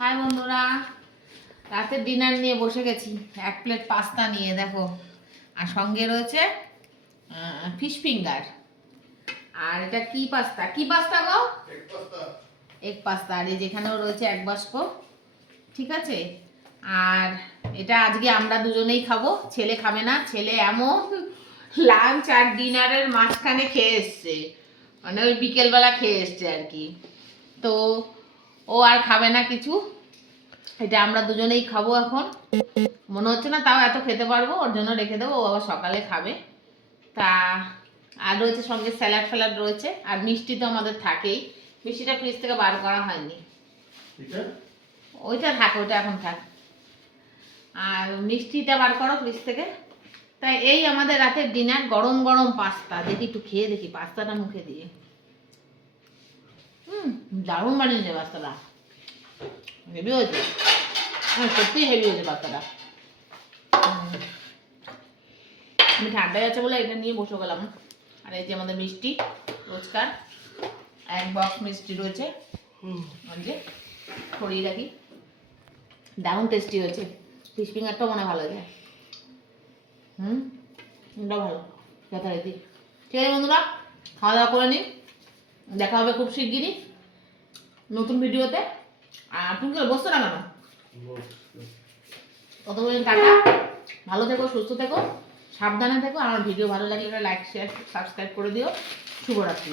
High বন্ধুরা, রাতের dinner নিয়ে বসে গেছি। এক প্লেট পাস্তা নিয়ে দেখো, আর সঙ্গে রয়েছে ফিশ ফিঙ্গার। আর এটা কি পাস্তা, কি পাস্তা গো? Egg pasta. আর এই যেখানেও রয়েছে এক বাস্ক, ঠিক আছে। আর এটা আজকে আমরা দুজনেই খাবো, ছেলে খাবে না। ছেলে এমন লাঞ্চ আর ডিনারের মাঝখানে খেয়ে এসছে, মানে ওই বিকেলবেলা খেয়ে এসছে আর কি। তো ও আর খাবে না কিছু, এটা আমরা দুজনেই খাবো। এখন মনে হচ্ছে না তাও এত খেতে পারবো, ওর জন্য রেখে দেবো, ও আবার সকালে খাবে। তা আর রয়েছে সঙ্গে স্যালাড ফ্যালাড রয়েছে, আর মিষ্টি তো আমাদের থাকেই। মিষ্টিটা ফ্রিজ থেকে বার করা হয়নি, ওইটা থাক, ওইটা এখন থাক। আর মিষ্টিটা বার করো ফ্রিজ থেকে। তাই এই আমাদের রাতের ডিনার, গরম গরম পাস্তা। দেখি একটু খেয়ে দেখি পাস্তাটা মুখে দিয়ে। দারুণ বানিয়েছে পাস্তাটা, হেভি হয়েছে। হ্যাঁ সত্যিই হেভি হয়েছে পাস্তাটা। আমি ঠান্ডায় আছে বলে এটা নিয়ে বসে গেলাম। আর এই যে আমাদের মিষ্টি রোজকার এক বক্স মিষ্টি রয়েছে, ওই যে ছড়িয়ে রাখি। দারুণ টেস্টি হয়েছে। ফিশ ফিঙ্গারটাও মনে ভালো হয়েছে। এটাও ভালো যথারীতি। ঠিক আছে বন্ধুরা, খাওয়া দাওয়া করে নিই। দেখা হবে খুব শিগগিরই নতুন ভিডিওতে। আর তুমি কি বসছো না কেন? কত পর্যন্ত টাটা, ভালো থেকো, সুস্থ থেকো, সাবধানে থেকো। আমার ভিডিও ভালো লাগলে লাইক শেয়ার সাবস্ক্রাইব করে দিও। শুভরাত্রি।